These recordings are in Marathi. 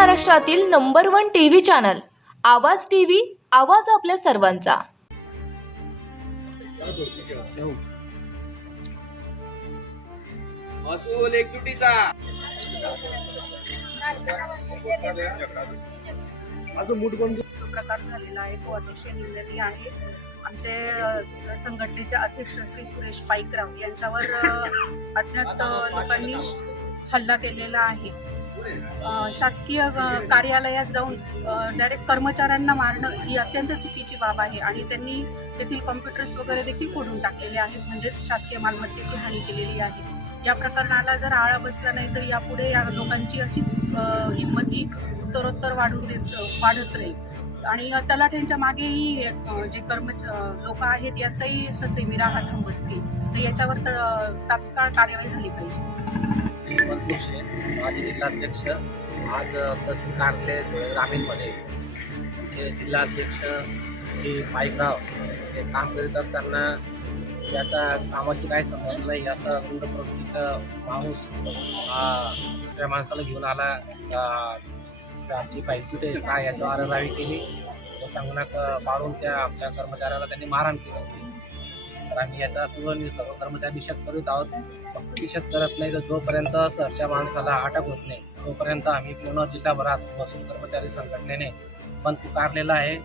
महाराष्ट्रातील number one TV channel Awaaz TV Awaaz आपल्या सर्वांचा. जो प्रकार झालेला आहे तो अतिशय निंदनीय आहे. आमचे संघटनेचे अध्यक्ष श्री सुरेश पाईकराव यांच्यावर अज्ञात लोकांनी हल्ला केलेला आहे. शासकीय कार्यालयात जाऊन डायरेक्ट कर्मचाऱ्यांना मारणं ही अत्यंत चुकीची बाब आहे आणि त्यांनी तेथील कॉम्प्युटर्स वगैरे देखील फोडून टाकलेले आहेत म्हणजेच शासकीय मालमत्तेची हानी केलेली आहे. या प्रकरणाला जर आळा बसला नाही तर यापुढे या लोकांची अशीच हिंमत ही उत्तरोत्तर वाढून देत वाढत राहील. आणि तलाठ्यांच्या मागेही जे कर्म लोक आहेत याचाही ससेमिरा हा थांबत नाही तर याच्यावर तात्काळ कार्यवाही झाली पाहिजे. मनसुख शेख माजी जिल्हाध्यक्ष आज तहसील कार्यालय धुळे ग्रामीणमध्ये आमचे जिल्हाध्यक्ष श्री पाईकराव हे काम करीत असताना त्याचा कामाशी काय संबंध नाही असं गुंड प्रवृत्तीचा माणूस दुसऱ्या माणसाला घेऊन आला आमची पाहिजे काय याच्यावर आररावी केली व संगणक मारून त्या आमच्या कर्मचाऱ्याला त्यांनी मारहाण केलं. आम्ही याचा पूर्ण सर्व कर्मचारी निषेध करीत आहोत. फक्त निषेध करत नाही तर जोपर्यंत सरच्या माणसाला अटक होत नाही तोपर्यंत आम्ही पूर्ण जिल्हाभरात बसून कर्मचारी संघटनेने बंद पुकारलेला आहे.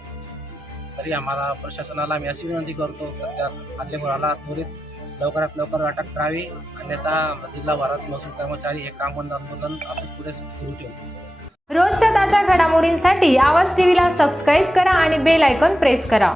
तरी आम्हाला प्रशासनाला आम्ही अशी विनंती करतो की त्या हल्लेखोराला त्वरित लवकरात लवकर अटक करावी. अन्यथा जिल्हाभरात महसूल कर्मचारी हे काम बंद आंदोलन असंच पुढे सुरू ठेवतो रोजच्या ताज्या घडामोडींसाठी आवाज टीव्हीला सबस्क्राईब करा आणि बेल आयकॉन प्रेस करा.